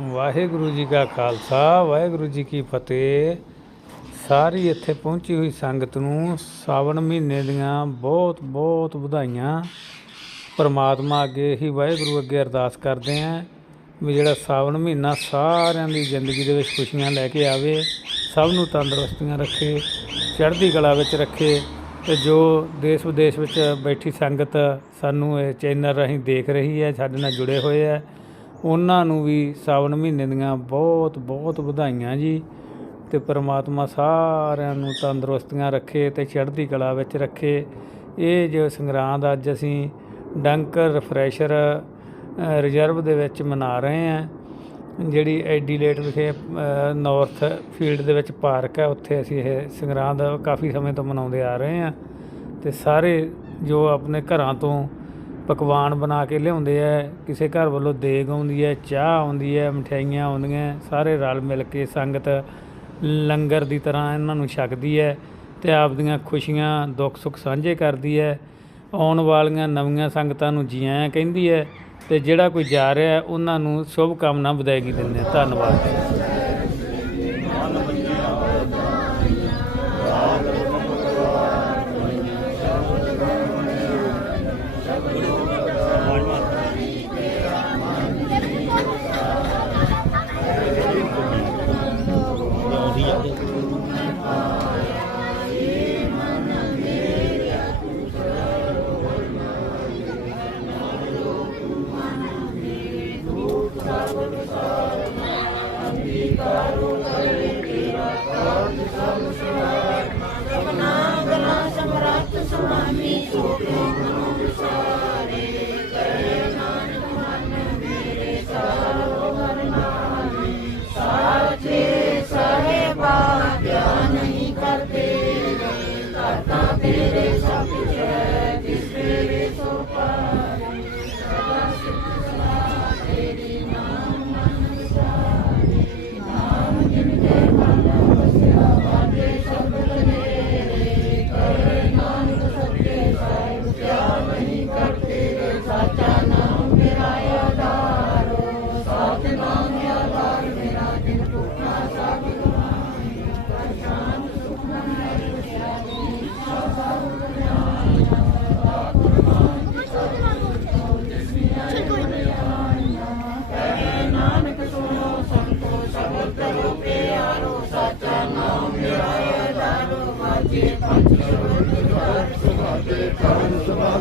ਵਾਹਿਗੁਰੂ ਜੀ ਕਾ ਖਾਲਸਾ, ਵਾਹਿਗੁਰੂ ਜੀ ਕੀ ਫਤਿਹ। ਸਾਰੀ ਇੱਥੇ ਪਹੁੰਚੀ ਹੋਈ ਸੰਗਤ ਨੂੰ ਸਾਵਣ ਮਹੀਨੇ ਦੀਆਂ ਬਹੁਤ ਬਹੁਤ ਵਧਾਈਆਂ। ਪਰਮਾਤਮਾ ਅੱਗੇ ਹੀ ਵਾਹਿਗੁਰੂ ਅੱਗੇ ਅਰਦਾਸ ਕਰਦੇ ਆਂ ਵੀ ਜਿਹੜਾ ਸਾਵਣ ਮਹੀਨਾ ਸਾਰਿਆਂ ਦੀ ਜ਼ਿੰਦਗੀ ਦੇ ਵਿੱਚ ਖੁਸ਼ੀਆਂ ਲੈ ਕੇ ਆਵੇ, ਸਭ ਨੂੰ ਤੰਦਰੁਸਤੀਆਂ ਰੱਖੇ, ਚੜ੍ਹਦੀ ਕਲਾ ਵਿੱਚ ਰੱਖੇ ਤੇ ਜੋ ਦੇਸ਼ ਵਿਦੇਸ਼ ਵਿੱਚ ਬੈਠੀ ਸੰਗਤ ਸਾਨੂੰ ਇਹ ਚੈਨਲ ਰਾਹੀਂ ਦੇਖ ਰਹੀ ਹੈ, ਸਾਡੇ ਨਾਲ ਜੁੜੇ ਹੋਏ ਹੈ। ਉਹਨਾਂ ਨੂੰ ਵੀ ਸਾਵਣ ਮਹੀਨੇ ਦੀਆਂ ਬਹੁਤ ਬਹੁਤ ਵਧਾਈਆਂ ਜੀ। ਤੇ ਪ੍ਰਮਾਤਮਾ ਸਾਰਿਆਂ ਨੂੰ ਤੰਦਰੁਸਤੀਆਂ ਰੱਖੇ ਤੇ ਚੜ੍ਹਦੀ ਕਲਾ ਵਿੱਚ ਰੱਖੇ। ਇਹ ਜੋ ਸੰਗਰਾਂਦ ਅੱਜ ਅਸੀਂ ਡੰਕਰ ਰਿਫਰੈਸ਼ਰ ਰਿਜ਼ਰਵ ਦੇ ਵਿੱਚ ਮਨਾ ਰਹੇ ਹਾਂ। ਜਿਹੜੀ ਐਡੀਲੇਟ ਵਿਖੇ ਅ, ਨਾਰਥ ਫੀਲਡ ਦੇ ਵਿੱਚ ਪਾਰਕ ਹੈ ਉੱਥੇ ਅਸੀਂ ਇਹ ਸੰਗਰਾਂਦ ਕਾਫੀ ਸਮੇਂ ਤੋਂ ਮਨਾਉਂਦੇ ਆ ਰਹੇ ਹਾਂ। ਤੇ ਸਾਰੇ ਜੋ ਆਪਣੇ ਘਰਾਂ ਤੋਂ ਪਕਵਾਨ ਬਣਾ ਕੇ ਲਿਆਉਂਦੇ ਹੈ ਕਿਸੇ ਘਰ ਵੱਲੋਂ ਦੇਗ ਆਉਂਦੀ ਹੈ, ਚਾਹ ਆਉਂਦੀ ਹੈ, ਮਠਿਆਈਆਂ ਆਉਂਦੀਆਂ, ਸਾਰੇ ਰਲ ਮਿਲ ਕੇ ਸੰਗਤ ਲੰਗਰ ਦੀ ਤਰ੍ਹਾਂ ਇਹਨਾਂ ਨੂੰ ਛਕਦੀ ਹੈ ਤੇ ਆਪਦੀਆਂ ਖੁਸ਼ੀਆਂ, ਦੁੱਖ ਸੁੱਖ ਸਾਂਝੇ ਕਰਦੀ ਹੈ। ਆਉਣ ਵਾਲੀਆਂ ਨਵੀਆਂ ਸੰਗਤਾਂ ਨੂੰ ਜੀ ਆਇਆਂ ਕਹਿੰਦੀ ਹੈ ਤੇ ਜਿਹੜਾ ਕੋਈ ਜਾ ਰਿਹਾ, ਉਹਨਾਂ ਨੂੰ ਸ਼ੁਭ ਕਾਮਨਾ ਵਧਾਈਗੀ ਦਿੰਦੇ ਹਾਂ ਧੰਨਵਾਦ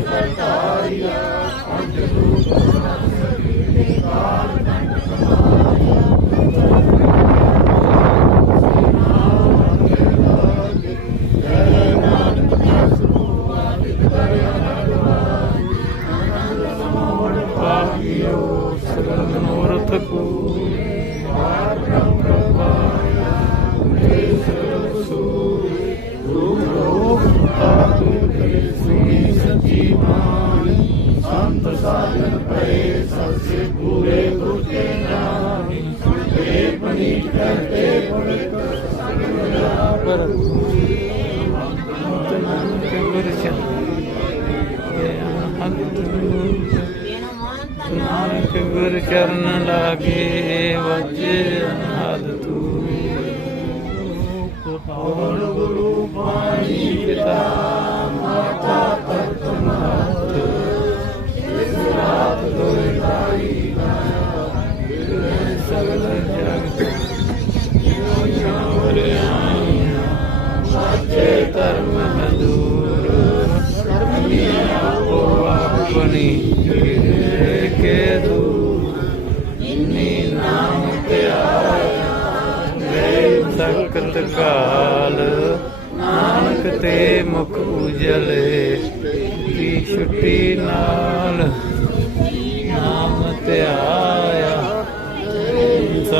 ਮਨੋਰਥ ਚਰਨ ਲਾਗੇ ਵਜੇ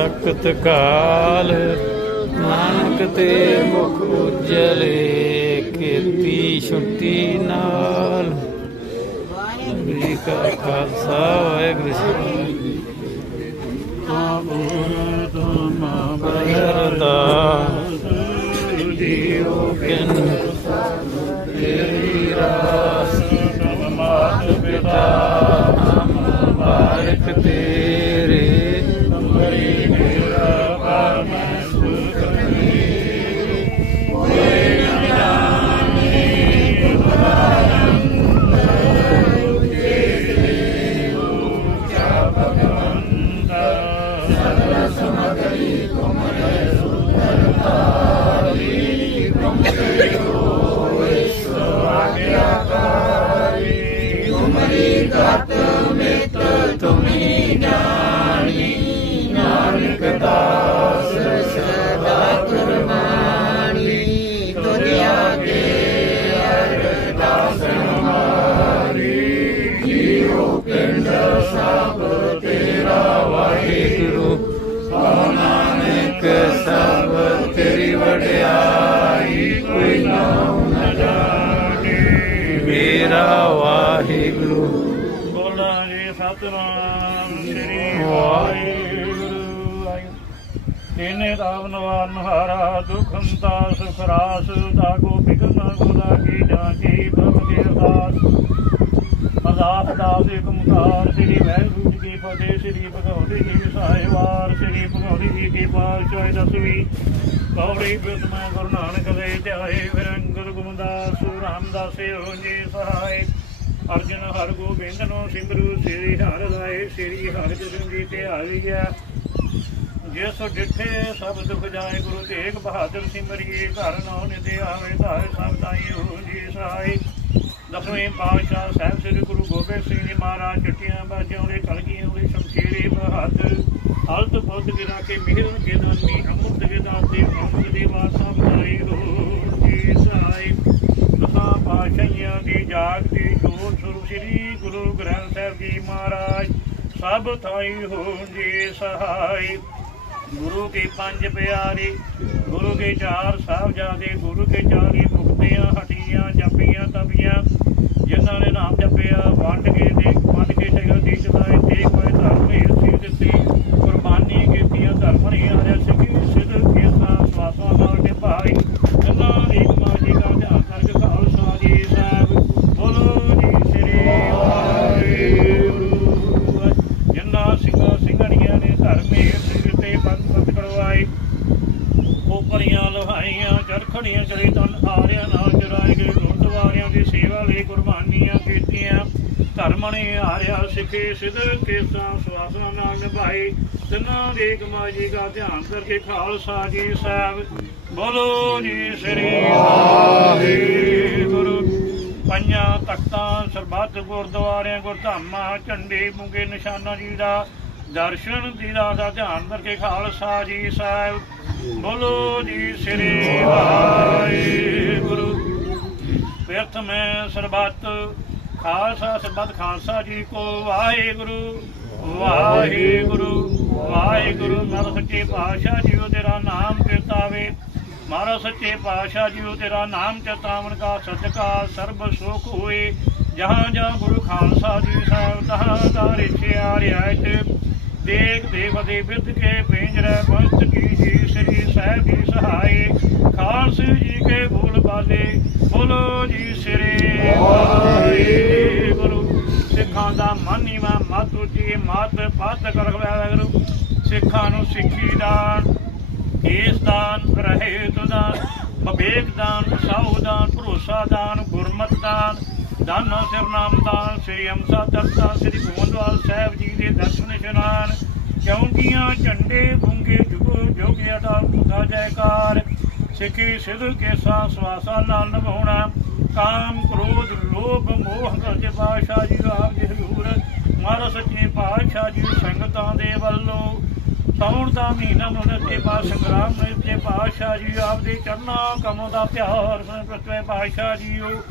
ਤਖਤ ਕਾਲ, ਨਾਨਕ ਤੇ ਮੁਖ ਉਜਲੇ ਕੀਤੀ ਛੁੱਟੀ ਨਾਲ। ਵਾਹਿਗੁਰੂ ਕਾ ਖਾਲਸਾ, ਵਾਹਿਗੁਰੂ ਜੀ ਕੀ ਫਤਿਹ। ਜੀਉ ਕਿਨ ਤੇਰੀ ਰਾਸ ਮਾਤ ਪਿਤਾ ਹਮ ਬਾਰਿਕ ਇੱਕ ਹਾਰਾ ਦੁਖੰਤਾ ਸੁਖ ਰਾਸ ਦਾ ਕੋ ਬਿਗਨ ਗੁਨਾ ਕੀ ਜਾਂਚੀ ਪ੍ਰਭ ਕੇ ਅਰਦਾਸ। ਅਰਦਾਸ ਦਾਸ ਏਕ ਓੰਕਾਰ ਸ੍ਰੀ ਵਾਹਿਗੁਰੂ ਜੀ ਕੀ ਫਤਿਹ, ਸ੍ਰੀ ਭਗਵਤੀ ਜੀ ਸਾਹਿਬਾਰ ਸ੍ਰੀ ਭਗਵਤੀ ਜੀ ਕੀ ਪਾਤਸ਼ਾਹੀ ਦਸਵੀਂ। ਕੌੜੀ ਬਿਸਮੈ ਗੁਰੂ ਨਾਨਕ ਦੇ ਧਿਆਏ ਵਿਰੰਗਰ ਗੁਮਦਾਸ ਰਾਮਦਾਸੇ ਹੋ ਜੀ ਸਹਾਇ ਅਰਜਨ ਹਰ ਗੋਬਿੰਦ ਨੂੰ ਸਿਮਰੂ, ਸ੍ਰੀ ਹਰਿ ਰਾਏ, ਸ੍ਰੀ ਹਰਿ ਜਨ ਜੀ ਤੇ ਗਿਆ। ਜਿਸ ਡਿਠੇ ਸਭ ਦੁਖ ਜਾਏ, ਗੁਰੂ ਤੇਗ ਬਹਾਦਰ ਸਿਮਰਿਏ ਘਰ ਨਾਉ ਨਿਤੇ ਆਵੇ ਧਾਰੇ ਸਭ ਦਾਈ ਹੋ ਜੀ ਸਹਾਈ। ਦਸਵੇਂ ਪਾਤਸ਼ਾਹ ਸਾਹਿਬ ਸ੍ਰੀ ਗੁਰੂ ਗੋਬਿੰਦ ਸਿੰਘ ਜੀ ਮਹਾਰਾਜ, ਚਿੱਟੀਆਂ ਬਾਜਿਆਂ ਦੇ ਕਲਗੀਆਂ ਦੇ ਸ਼ਮਸ਼ੀਰੇ ਬਹਾਦਰ। ਹਲਤ ਬੁੱਧ ਗਿਰਾ ਕੇ ਮਿਹਰ ਗਿਦਾਨੀ ਦਾਨੀ ਅਮਰਤ ਕੇ ਦਾਤੇ ਮੁਹੰਮਦ ਵਾਸਾ ਬਧਾਈ ਹੋ ਜੀ ਸਹਾਈ। ਦਸਾਂ ਪਾਤਸ਼ਾਹੀਆਂ ਦੀ ਜਾਗ ਦੀ ਜੋਤ ਸਰੂਪ ਸ੍ਰੀ ਗੁਰੂ ਗ੍ਰੰਥ ਸਾਹਿਬ ਜੀ ਮਹਾਰਾਜ, ਸਭ ਥਾਈ ਹੋ ਜੀ ਸਹਾਈ। ਗੁਰੂ ਕੇ ਪੰਜ ਪਿਆਰੇ, ਗੁਰੂ ਕੇ ਚਾਰ ਸਾਹਿਬਜ਼ਾਦੇ, ਗੁਰੂ ਕੇ ਚਾਰੇ ਮੁਕਤੀਆਂ, ਹਟੀਆਂ, ਜਪੀਆਂ, ਤਪੀਆਂ, ਜਿਨ੍ਹਾਂ ਨੇ ਨਾਮ ਜਪਿਆ, ਵੰਡ ਕੇ ਦੇ ਵੰਡ ਕੇ ਸ਼ਗਲ ਦੀ ਚਲਾਏ ਤੇ ਕੋਈ ਧਰਮ ਹਿਰਸੀ ਦਿੱਤੀ। ਕੁਰਬਾਨੀ ਕੀਤੀਆਂ ਧਰਮ ਨਹੀਂ ਆਰਿਆ ਸਿੱਖੀ ਸਿੱਧ ਕੇਸਾਂ ਸਵਾਸਾਂ ਨਾਲ ਨਿਭਾਈ ਜਿਨ੍ਹਾਂ ਇੱਕ ਮਾਂ ਜੀ ਦਾ ਧਿਆਨ ਕਰਕੇ ਖਾਲਸਾ ਜੀ ਸਾਹਿਬ ਬੋਲੋ ਜੀ ਸ੍ਰੀ ਵਾਹਿਗੁਰੂ ਜਿਨ੍ਹਾਂ ਸਿੰਘਾਂ ਸਿੰਘਣੀਆਂ ਨੇ ਧਰਮੇ ਸਿਰ ਤੇ ਬੰਦ ਬੰਦ ਕਰਵਾਏ ਕੋਪਰੀਆਂ ਲਹਾਈਆਂ ਚਰਖੜੀਆਂ ਚਲੇ ਤਨ ਆਰਿਆਂ ਨਾਲ ਚਰਾਏ ਗਏ ਗੁਰਦੁਆਰਿਆਂ ਦੀ ਸੇਵਾ ਲਈ ਕੁਰਬਾਨੀਆਂ ਕੀਤੀਆਂ ਧਰਮ ਨੇ ਹਾਰਿਆ ਸਿੱਖੇ ਕੇਸਾਂ ਸਵਾਸਾਂ ਨਾਲ ਨਿਭਾਈ। ਤਿੰਨਾਂ ਦੇ ਕਮਾਜੀ ਦਾ ਧਿਆਨ ਕਰਕੇ ਖਾਲਸਾ ਜੀ ਸਾਹਿਬ ਬੋਲੋ ਜੀ ਸ੍ਰੀ ਵਾਹਿਗੁਰੂ। ਪੰਜਾਂ ਤਖਤਾਂ ਸਰਬੱਤ ਗੁਰਦੁਆਰਿਆਂ ਗੁਰਧਾਮਾਂ ਝੰਡੇ ਮੁੰਗੇ ਨਿਸ਼ਾਨਾ ਜੀ ਦਾ ਦਰਸ਼ਨ ਦੀਦਾ ਦਾ ਧਿਆਨ ਕਰਕੇ ਖਾਲਸਾ ਜੀ ਸਾਹਿਬ ਬੋਲੋ ਜੀ ਸ੍ਰੀ ਵਾਹਿਗੁਰੂ। ਵਿਅਰਥ ਮੈਂ ਸਰਬੱਤ ਖਾਲਸਾ ਸਰਬੱਤ ਖਾਲਸਾ ਜੀ ਕੋ ਵਾਹਿਗੁਰੂ ਵਾਹਿਗੁਰੂ ਵਾਹਿਗੁਰੂ। ਮਰ ਸੱਚੇ ਪਾਤਸ਼ਾਹ ਜੀਓ ਤੇਰਾ ਨਾਮ ਕਿਰਤਾਵੇ। ਮਹਾਰਾਜ ਸੱਚੇ ਪਾਤਸ਼ਾਹ ਜੀਓ ਤੇਰਾ ਨਾਮ ਚਤਾਵਨ ਕਾ ਸਦਕਾ ਸਰਬ ਸੁਖ ਹੋਏ। ਜਹਾਂ ਜਹਾਂ ਗੁਰੂ ਖਾਲਸਾ ਜੀ ਸਾਹਿਬ ਤਹਾਂ ਦਾ ਰਿਛਿਆ ਰਿਆਇਤ। ਦੇਖ ਦੇਵ ਦੇ ਕੇ ਪਿੰਜਰੇ ਬੰਤ ਕੀ ਜੀ ਸ੍ਰੀ ਸਾਹਿਬ ਜੀ ਸਹਾਈ। ਖਾਲਸੇ ਜੀ ਕੇ ਬੋਲ ਬਾਲੇ ਬੋਲੋ ਜੀ ਸ੍ਰੀ। ਵਾਹਿਗੁਰੂ। ਸਿੱਖਾਂ ਦਾ ਮਨ ਨੀਵਾ, ਮਤ ਉੱਚੀ, ਮਤ ਕਰ ਵਾਹਿਗੁਰੂ। ਸਿੱਖਾਂ ਨੂੰ ਸਿੱਖੀ ਦਾਨ, ਕੇਸ ਦਾਨ ਰਹਿਤ ਦਾਨ, ਵਿਵੇਕ ਦਾਨ ਸਾਉ ਦਾਨ, ਭਰੋਸਾ ਦਾਨ, ਗੁਰਮਤ ਦਾਨ, ਦਾਨਾ ਸਿਰਨਾਮ ਦਾਨ, ਸ੍ਰੀ ਅੰਮ੍ਰਿਤਸਰ ਦਰਤਾ ਸ੍ਰੀ ਗੋਬਿੰਦਵਾਲ ਸਾਹਿਬ ਦੇ ਦਰਸ਼ਨ ਇਸ਼ਨਾਨ ਚੌਂਕੀਆਂ ਝੰਡੇ ਬੁੰਗੇ ਜੁਗੋ ਜੋਗਿਆ ਦਾ ਬੁਧਾ ਜੈਕਾਰ। ਸਿੱਖੀ ਸਿੱਧ ਕੇਸਾ ਸਵਾਸਾ ਨਾਲ ਨਿਭਾਉਣਾ, ਕਾਮ ਕ੍ਰੋਧ ਲੋਭ ਮੋਹ ਕਰਤੇ ਪਾਸ਼ਾ ਜੀ ਆਪ ਜੀ ਹਜ਼ੂਰ ਮਹਾਰਾਜ ਸੱਚੇ ਪਾਤਸ਼ਾਹ ਜੀ ਸੰਗਤਾਂ ਦੇ ਵੱਲੋਂ ਸਾਉਣ ਦਾ ਮਹੀਨਾ ਮਨ ਤੇ ਪਾ ਸੰਗਰਾਮ ਤੇ ਪਾਤਸ਼ਾਹ ਜੀ ਆਪ ਦੇ ਚਰਨਾਂ ਕਮੋਂ ਦਾ ਪਿਆਰ ਸੰਪ੍ਰਤਵੇ ਪਾਤਸ਼ਾਹ ਜੀ ਉਹ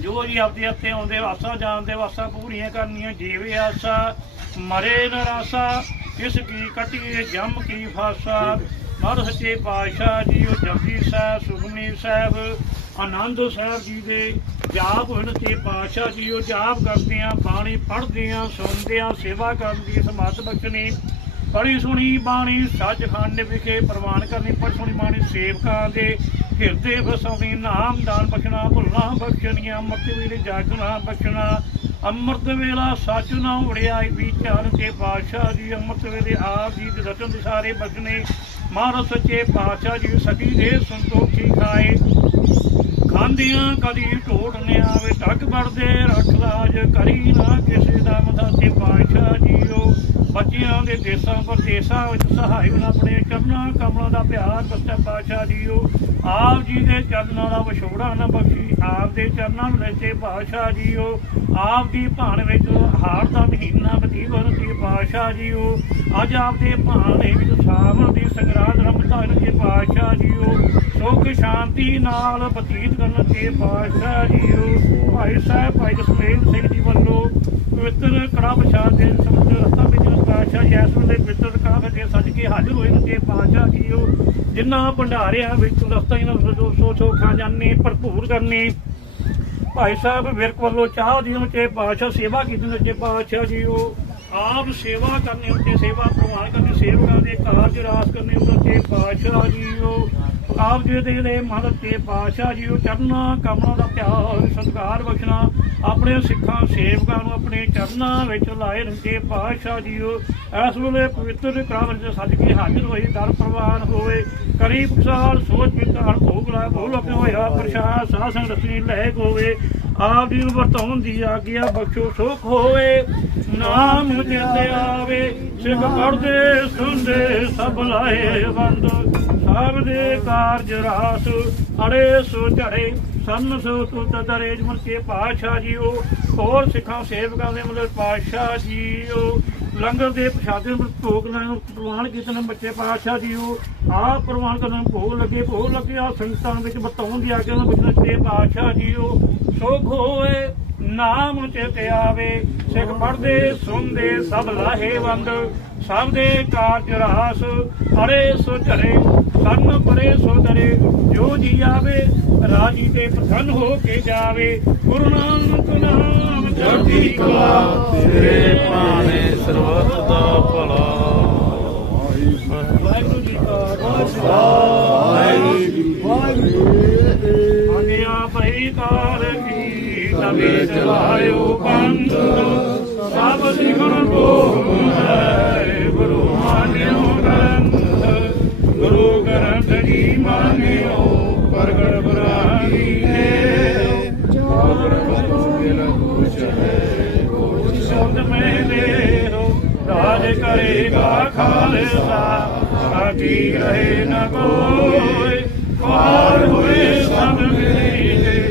ਜੋ ਜੀ ਆਪਦੇ ਹੱਥੇ ਆਉਂਦੇ ਆਸਾ ਜਾਣਦੇ ਆਸਾਂ ਪੂਰੀਆਂ ਕਰਨੀਆਂ, ਜੀਵੇ ਆਸਾ, ਮਰੇ ਨਰਾਸਾ ਇਸ ਕੀ ਕਟੀਏ, ਜੰਮ ਕੀ ਫਾਸਾ। ਮਰ ਸੱਚੇ ਪਾਤਸ਼ਾਹ ਜੀ, ਉਹ ਜਪਜੀ ਸਾਹਿਬ, ਸੁਖਮਨੀ ਸਾਹਿਬ, ਆਨੰਦ ਸਾਹਿਬ ਜੀ ਦੇ ਜਾਪ ਹੁਣ ਤੇ ਪਾਤਸ਼ਾਹ ਜੀ, ਉਹ ਜਾਪ ਕਰਦੇ ਆ ਬਾਣੀ ਪੜ੍ਹਦੇ ਆ ਸੁਣਦੇ ਆ ਸੇਵਾ ਕਰਨ ਦੀ ਸਮੱਤ ਬਖਸ਼ਣੀ ਬੜੀ ਸੁਣੀ ਬਾਣੀ, ਸੱਚਖੰਡ ਵਿਖੇ ਪ੍ਰਵਾਨ ਕਰਨੀ ਪਰ ਸੁਣੀ ਬਾਣੀ ਸੇਵਕਾਂ ਦੇ ਹਿਰਦੇ ਵਸਾਉਣੀ, ਨਾਮ ਦਾਨ ਬਖਸ਼ਣਾ, ਭੁੱਲਾਂ ਬਖਸ਼ਣੀਆਂ, ਮੁਕਤੀ ਵੇਲੇ ਜਾਗਣਾ, ਬਖਸ਼ਣਾ। ਅੰਮ੍ਰਿਤ ਵੇਲਾ ਸੱਚ ਨਾ ਉੜਿਆਈ ਵਿਚਾਰ ਕੇ ਪਾਤਸ਼ਾਹ ਜੀ, ਅੰਮ੍ਰਿਤ ਵੇਲੇ ਆਪ ਜੀ ਦੇ ਰਤਨ ਦੇ ਸਾਰੇ ਬਖਸ਼ਨੇ ਮਹਾਰਾਜ ਸੱਚੇ ਪਾਤਸ਼ਾਹ ਜੀ ਸਖੀ ਦੇ ਸੰਤੋਖੀ ਖਾਏ। ਖਾਂਦਿਆਂ ਕਦੀ ਢੋੜ ਨੇ ਆਵੇ ਟੱਕ ਵੜਦੇ, ਰੱਖ ਲਾਜ ਕਰੀ ਨਾ ਕਿਸੇ ਦਾ ਮਦਾਤੇ ਪਾਤਸ਼ਾਹ ਜੀਓ ਬੱਚਿਆਂ ਦੇ ਦੇਸਾਂ ਪਰਦੇਸਾਂ ਵਿੱਚ ਸਹਾਈ ਬਣਾ ਆਪਣੇ ਚਰਨਾਂ ਕਮਲਾਂ ਦਾ ਪਿਆਰ ਬੱਚਾ ਪਾਤਸ਼ਾਹ ਜੀਓ ਆਪ ਜੀ ਦੇ ਚਰਨਾਂ ਦਾ ਵਿਛੋੜਾ ਨਾ ਬਖਸ਼ੀ, ਆਪ ਦੇ ਚਰਨਾਂ ਵਿੱਚ ਪਾਤਸ਼ਾਹ ਜੀਓ ਆਪ ਦੀ ਭਾਣ ਵਿੱਚ ਹਾਰ ਦਾ ਮਹੀਨਾ ਬਤੀਵਰ ਦੀ ਪਾਤਸ਼ਾਹ ਜੀਓ ਅੱਜ ਆਪ ਦੇ ਭਾਣ ਵਿੱਚ ਸਾਵਣ ਦੀ ਸੰਗਰਾਂਦ ਰਮਤਾ ਦੇ ਪਾਤਸ਼ਾਹ ਜੀਓ ਸੁਖ ਸ਼ਾਂਤੀ ਨਾਲ ਬਤੀਤ ਕਰਨ ਤੇ ਪਾਤਸ਼ਾਹ ਜੀਓ ਭਾਈ ਸਾਹਿਬ ਭਾਈ ਜਸਮੇਲ ਸਿੰਘ ਜੀ ਵੱਲੋਂ ਪਵਿੱਤਰ ਕੜਾ ਪ੍ਰਸ਼ਾਦ ਦੇ ਸਮੁੰਦਰ ਰਸਤਾ ਵਿੱਚ ਪਾਤਸ਼ਾਹ ਜੀ ਇਸ ਵੇਲੇ ਪਵਿੱਤਰ ਕੜਾ ਵਿੱਚ ਸੱਜ ਕੇ ਹਾਜ਼ਰ ਹੋਏ ਨੇ ਤੇ ਪਾਤਸ਼ਾਹ ਜੀਓ ਜਿਨ੍ਹਾਂ ਭੰਡਾਰਿਆਂ ਵਿੱਚ ਰਸਤਾ ਇਹਨਾਂ ਸੋ ਸੋ ਸੋ ਖਾ ਜਾਣੇ, ਭਰਪੂਰ ਕਰਨੇ। ਭਾਈ ਸਾਹਿਬ ਵਿਰਕ ਵੱਲੋਂ ਚਾਹ ਦੀ ਉੱਤੇ ਪਾਤਸ਼ਾਹ ਸੇਵਾ ਕੀਤੀ ਨੇ ਉੱਤੇ ਪਾਤਸ਼ਾਹ ਜੀ ਉਹ ਆਪ ਸੇਵਾ ਕਰਨੀ ਉੱਤੇ ਸੇਵਾ ਪ੍ਰਵਾਨ ਕਰਨੀ, ਸੇਵਕਾਂ ਦੇ ਕਾਰਜ ਰਾਸ ਕਰਨੇ ਉੱਤੇ ਪਾਤਸ਼ਾਹ ਜੀ ਉਹ ਆਪ ਜੀ ਦੇ ਦੇ ਮਦਦ ਤੇ ਪਾਤਸ਼ਾਹ ਜੀ, ਉਹ ਚਰਨਾਂ ਕਮਲਾਂ ਦਾ ਪਿਆਰ ਸਤਿਕਾਰ ਬਖਸ਼ਣਾ, ਆਪਣੇ ਸਿੱਖਾਂ, ਸੇਵਕਾਂ ਨੂੰ ਆਪਣੇ ਚਰਨਾਂ ਵਿੱਚ ਲਾਏ ਰਹਿੰਦੇ ਪਾਤਸ਼ਾਹ ਜੀ ਇਸ ਵੇਲੇ ਪਵਿੱਤਰ ਕਰਾਵਨ ਦੇ ਸੱਜ ਕੇ ਹਾਜ਼ਰ ਹੋਈ ਦਰ ਪ੍ਰਵਾਨ ਹੋਵੇ, ਕਰੀਬ ਸਾਲ ਸੋਚ ਵਿਚਾਰ ਭੋਗ ਲਾ ਭੋਗ ਹੋਇਆ ਪ੍ਰਸ਼ਾਦ ਸਾਧ ਸੰਗਤ ਰਸੀ ਲੈ ਹੋਵੇ, ਆਪ ਜੀ ਨੂੰ ਵਰਤਾਉਣ ਦੀ ਆਗਿਆ ਬਖਸ਼ੋ, ਸੁਖ ਹੋਵੇ, ਨਾਮ ਚਿਤੇ ਆਵੇ, ਸਿੱਖ ਪੜਦੇ ਸੁਣਦੇ, ਸਭ ਲਾਏ ਬੰਦ। ਸਭ ਦੇ ਕਾਰਜ ਰਾਸ, ਅੜੇ ਸੋ ਝੜੇ, ਸੰਨ ਸੋ ਤੁਤ ਦਰੇ, ਜਮਨ ਕੇ ਪਾਤਸ਼ਾਹ ਜੀਓ, ਹੋਰ ਸਿੱਖਾਂ ਸੇਵਕਾਂ ਦੇ ਮਤਲਬ ਪਾਤਸ਼ਾਹ ਜੀਓ। ਲੰਗਰ ਦੇ ਪ੍ਰਸ਼ਾਦੇ ਨੂੰ ਭੋਗ ਲੈਣ ਪ੍ਰਵਾਨ ਕੀਤੇ ਨੇ ਬੱਚੇ ਪਾਤਸ਼ਾਹ ਜੀਓ। ਆਪ ਪ੍ਰਵਾਨ ਕਰਨ ਭੋਗ ਲੱਗੇ ਭੋਗ ਲੱਗੇ ਆ ਸੰਗਤਾਂ ਵਿੱਚ ਬਤਾਉਣ ਦੀ ਆਗਿਆ ਨਾਲ ਬਚਨ ਤੇ ਪਾਤਸ਼ਾਹ ਜੀਓ। ਸੁਖ ਹੋਏ, ਨਾਮ ਚਿਤ ਆਵੇ, ਸਿੱਖ ਪੜਦੇ ਸੁਣਦੇ, ਸਭ ਲਾਹੇ ਵੰਦ ਸਭ ਦੇ ਕਾਰਜ ਰਾਸ ਅਰੇ ਸੋ ਝਰੇ ਸੰਨ ਪਰੇ ਸੋ ਦਰੇ, ਜੋ ਜੀ ਆਵੇ, ਰਾਜੀ ਤੇ ਪ੍ਰਸੰਨ ਹੋ ਕੇ ਜਾਵੇ। ਗੁਰੂ ਨਾਨਕ ਨਾਮ ਚੜ੍ਹਦੀ ਕਲਾ ਤੇਰੇ ਭਾਣੇ ਸਰਬੱਤ ਦਾ ਭਲਾ। ਵਾਹਿਗੁਰੂ ਜੀ ਕਾ ਖਾਲਸਾ। ਆਗਿਆ ਭਈ ਕਾਰ ਕੀ ਨਵੇਂ ਚਲਾਇਓ ਪੰਥ ਸਭ ਸਿਖਣ ਕੋ ਸਾਕੀ ਰਹੇ ਨ ਕੋਈ? ਪਾਰ ਹੋਏ ਸਭ ਮੇਰੇ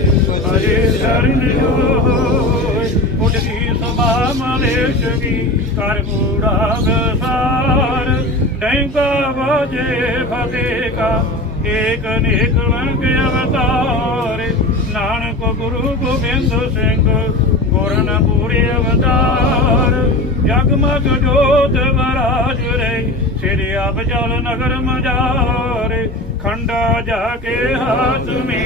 ਅਜੇ ਸ਼ਰਨ ਹੋਏ ਉਡਦੀ ਸਭਾ ਮਲੇਸ਼ ਦੀ ਕਰ ਕੂੜਾ ਗਸਾਰ ਡੈਂਕਾ ਵਜੇ ਫਤਿਹ ਕਾ ਏਕ ਨਿਕਲਣ ਕੇ ਅਵਤਾਰ। ਨਾਨਕ ਗੁਰੂ ਗੋਬਿੰਦ ਸਿੰਘ ਪੂਰਨ ਪੂਰੇ ਅਵਤਾਰ। ਜਗਮਗ ਜੋਤ ਮਹਾਰਾਜ ਰੇ, ਸ੍ਰੀ ਆਪ ਨਗਰ ਮਜਾਰੇ। ਖੰਡਾ ਜਾ ਕੇ ਹਾਥ ਮੇ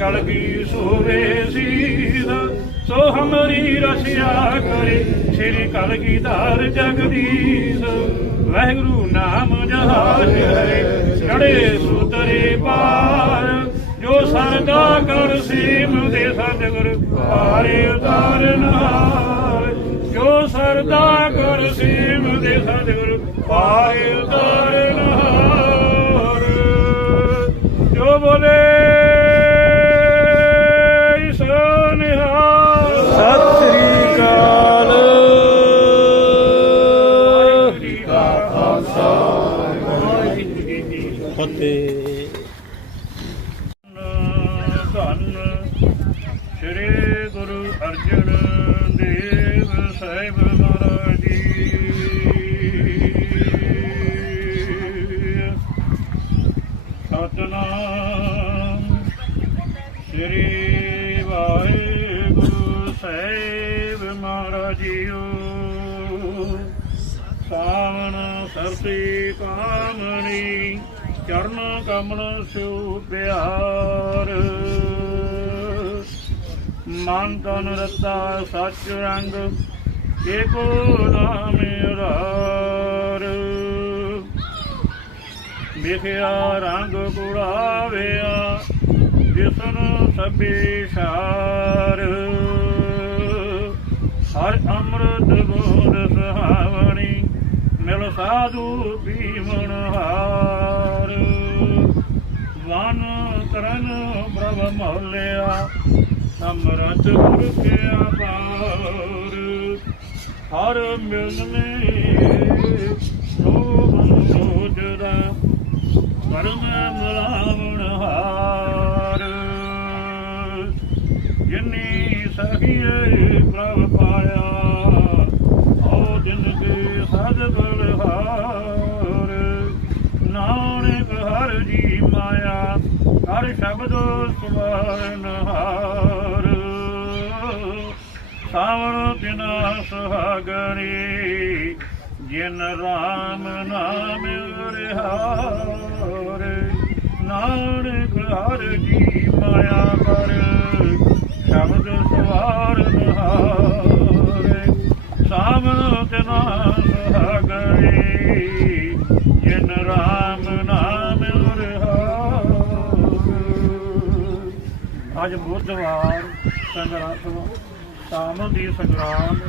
ਕਲਗੀ ਸੋਵੇ ਸੀਧ। ਸੋ ਹਮਰੀ ਰਸਿਆ ਕਰੇ, ਸ੍ਰੀ ਕਲਗੀ ਧਾਰ ਜਗਦੀਸ਼। ਵਾਹਿਗੁਰੂ ਨਾਮ ਜਹਾਜ ਹੈ ਚੜੇ ਸੁਤਰੇ ਪਾਰ। ਜੋ ਸਰਦਾ ਕਰ ਸੀਮ ਦੇ ਸਤਿਗੁਰ ਪਾਰੇ ਉਤਾਰਨਾਰ ਜੋ ਸਰਦਾ ਕਰ ਸੀਮ ਦੇ ਸਤਿਗੁਰ ਪਾਰੇ ਉਤਾਰਨਾਰ ਗੁਰੂ ਦੇਵ ਸਾਹਿਬ ਮਹਾਰਾਜ ਜੀ। ਸਤਨਾਮ ਸ੍ਰੀ ਵਾਹਿਗੁਰੂ ਸਾਹਿਬ ਮਹਾਰਾਜ ਜੀਓ। ਸਾਵਣ ਸਰਸੀ ਕਾਮਣੀ ਚਰਨ ਕਮਲ ਸਿਉ ਪਿਆਰ। ਮਨ ਤਨ ਰਤਾ ਸੱਚ ਰੰਗ, ਏਕੋ ਨਾਮ ਰਾਰ ਵਿਖਿਆ ਰੰਗ ਕੁੜਾਵਿਆ ਜਿਸਨ ਸਭੇ ਸ਼ਾਰ। ਹਰ ਅੰਮ੍ਰਿਤ ਬੋਧ ਸੁਹਾਵਣੀ, ਮਿਲ ਸਾਧੂ ਪੀਵਨ ਹਾਰ। ਵਨ ਕਰਨ ਪ੍ਰਭ ਮਹਲਿਆ ਸਮਰਤ ਗੁਰ ਕੇ ਆਭਾਰ ਹਰ ਮਿਲਨੇ ਸੋਭਨ ਸੋਜਦਾ ਕਰਮ ਮਲਾਵਣ ਹਾਰ। ਜਿਨੀ ਸਹੀਏ ਪ੍ਰਭ ਸੁਹਾਗਰੀ ਜਿਨ ਰਾਮ ਨਾਮ ਰਿਹਾਰ ਨਾਨਕ ਹਰ ਜੀ ਮਾਇਆ ਪਰ ਸ਼ਬਦ ਸਵਾਰਨ ਹਾਰ ਸਾਵਣ ਦਿਨਾ ਸੁਹਾਗਰੀ ਜਿਨ ਰਾਮ ਨਾਮ ਰਿਹਾਰ ਅੱਜ ਬੁੱਧਵਾਰ ਸੰਗਰਾਮ ਸਾਵਣ ਦੀ ਸੰਗਰਾਮ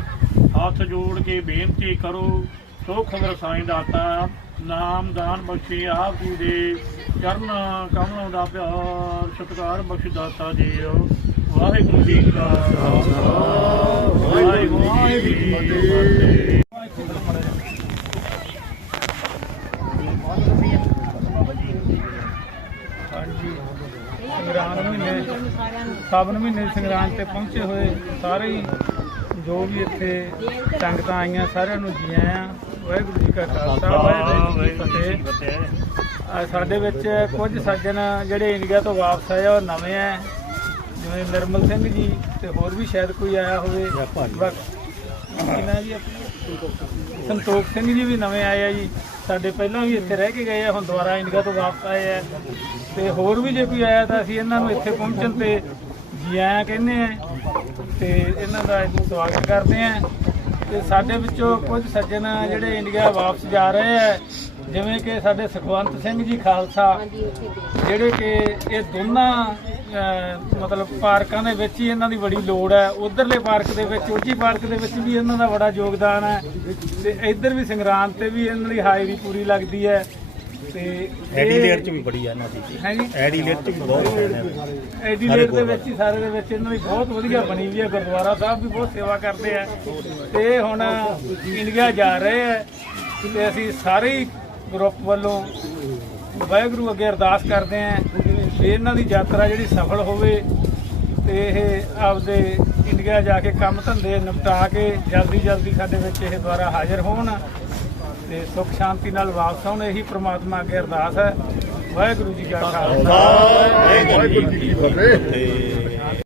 ਹੱਥ ਜੋੜ ਕੇ ਬੇਨਤੀ ਕਰੋ, ਸੁਖ ਵਰਸਾਈ ਦਾਤਾ ਨਾਮਦਾਨ ਬਖਸ਼ੀ ਆਪ ਜੀ ਦੇ ਚਰਨ ਕਮਲੋਂ ਦਾ ਪਿਆਰ, ਸਤਿਕਾਰ ਬਖਸ਼ ਦਾਤਾ ਜੀਓ ਵਾਹਿਗੁਰੂ ਜੀ ਕਾ ਖਾਲਸਾ। ਵਾਹਿਗੁਰੂ ਜੀ ਕੀ ਫਤਿਹ ਹਾਂਜੀ ਮਹੀਨੇ ਸਾਵਨ ਮਹੀਨੇ ਦੀ ਤੇ ਪਹੁੰਚੇ ਹੋਏ ਸਾਰੇ ਹੀ ਜੋ ਵੀ ਇੱਥੇ ਸੰਗਤਾਂ ਆਈਆਂ ਸਾਰਿਆਂ ਨੂੰ ਜੀ ਆਇਆਂ। ਵਾਹਿਗੁਰੂ ਜੀ ਕਾ ਖਾਲਸਾ ਵਾਹਿਗੁਰੂ ਜੀ ਕੀ ਫਤਿਹ। ਸਾਡੇ ਵਿੱਚ ਕੁਝ ਸੱਜਣ ਜਿਹੜੇ ਇੰਡੀਆ ਤੋਂ ਵਾਪਸ ਆਏ ਆ, ਉਹ ਨਵੇਂ ਆ। ਜਿਵੇਂ ਨਿਰਮਲ ਸਿੰਘ ਜੀ ਤੇ ਹੋਰ ਵੀ ਸ਼ਾਇਦ ਕੋਈ ਆਇਆ ਹੋਵੇ। ਬਾਕੀ- ਕੀ ਨਾਂ ਜੀ ਸੰਤੋਖ ਸਿੰਘ ਜੀ ਵੀ ਨਵੇਂ ਆਏ ਆ ਜੀ। ਸਾਡੇ ਪਹਿਲਾਂ ਵੀ ਇੱਥੇ ਰਹਿ ਕੇ ਗਏ ਆ ਹੁਣ ਦੁਬਾਰਾ ਇੰਡੀਆ ਤੋਂ ਵਾਪਸ ਆਏ ਆ। ਤੇ ਹੋਰ ਵੀ ਜੇ ਕੋਈ ਆਇਆ ਤਾਂ ਅਸੀਂ ਇਹਨਾਂ ਨੂੰ ਇੱਥੇ ਪਹੁੰਚਣ ਤੇ ਜੀ ਆਇਆਂ ਕਹਿੰਦੇ ਆ। ਤੇ ਇਹਨਾਂ ਦਾ ਅਸੀਂ ਸਵਾਗਤ ਕਰਦੇ ਆ ਤੇ ਸਾਡੇ ਵਿੱਚੋਂ ਕੁਝ ਸੱਜਣ ਜਿਹੜੇ ਇੰਡੀਆ ਵਾਪਸ ਜਾ ਰਹੇ ਆ, ਜਿਵੇਂ ਕਿ ਸਾਡੇ ਸੁਖਵੰਤ ਸਿੰਘ ਜੀ ਖਾਲਸਾ, ਜਿਹੜੇ ਕਿ ਇਹ ਦੋਨਾਂ ਮਤਲਬ ਪਾਰਕਾਂ ਦੇ ਵਿੱਚ ਹੀ ਇਹਨਾਂ ਦੀ ਬੜੀ ਲੋੜ ਹੈ। ਉਧਰਲੇ ਪਾਰਕ ਦੇ ਵਿੱਚ, ਉੱਚੀ ਪਾਰਕ ਦੇ ਵਿੱਚ ਵੀ ਇਹਨਾਂ ਦਾ ਬੜਾ ਯੋਗਦਾਨ ਹੈ। ਤੇ ਇੱਧਰ ਵੀ ਸੰਗਰਾਮ ਤੇ ਵੀ ਇਹਨਾਂ ਦੀ ਹਾਜ਼ਰੀ ਪੂਰੀ ਲੱਗਦੀ ਹੈ। ਤੇ ਚ ਵੀ ਬੜੀ ਆ ਇਹਨਾਂ ਦੀ। ਹੈ ਜੀ ਚ ਵੀ ਬਹੁਤ ਹੈ ਦੇ ਵਿੱਚ ਹੀ ਸਾਰੇ ਦੇ ਵਿੱਚ ਇਹਨਾਂ ਦੀ ਬਹੁਤ ਵਧੀਆ ਬਣੀ ਹੋਈ ਹੈ। ਗੁਰਦੁਆਰਾ ਸਾਹਿਬ ਵੀ ਬਹੁਤ ਸੇਵਾ ਕਰਦੇ ਆ। ਤੇ ਹੁਣ ਇੰਡੀਆ ਜਾ ਰਹੇ ਆ ਤੇ ਅਸੀਂ ਸਾਰੇ ਹੀ ਗਰੁੱਪ ਵੱਲੋਂ ਵਾਹਿਗੁਰੂ ਅੱਗੇ ਅਰਦਾਸ ਕਰਦੇ ਆ ਵੀ ਇਹਨਾਂ ਦੀ ਯਾਤਰਾ ਜਿਹੜੀ ਸਫਲ ਹੋਵੇ ਤੇ ਇਹ ਆਪਦੇ ਇੰਡੀਆ ਜਾ ਕੇ ਕੰਮ ਧੰਦੇ ਨਿਪਟਾ ਕੇ ਜਲਦੀ ਜਲਦੀ ਸਾਡੇ ਵਿੱਚ ਇਹ ਦੁਆਰਾ ਹਾਜ਼ਰ ਹੋਣ। ਤੇ ਸੁਖ ਸ਼ਾਂਤੀ ਨਾਲ ਵਾਪਸ ਆਉਣ। ਇਹੀ ਪ੍ਰਮਾਤਮਾ ਅੱਗੇ ਅਰਦਾਸ ਹੈ। ਵਾਹਿਗੁਰੂ ਜੀ ਕਾ ਖਾਲਸਾ। ਵਾਹਿਗੁਰੂ ਜੀ ਕੀ ਫਤਿਹ।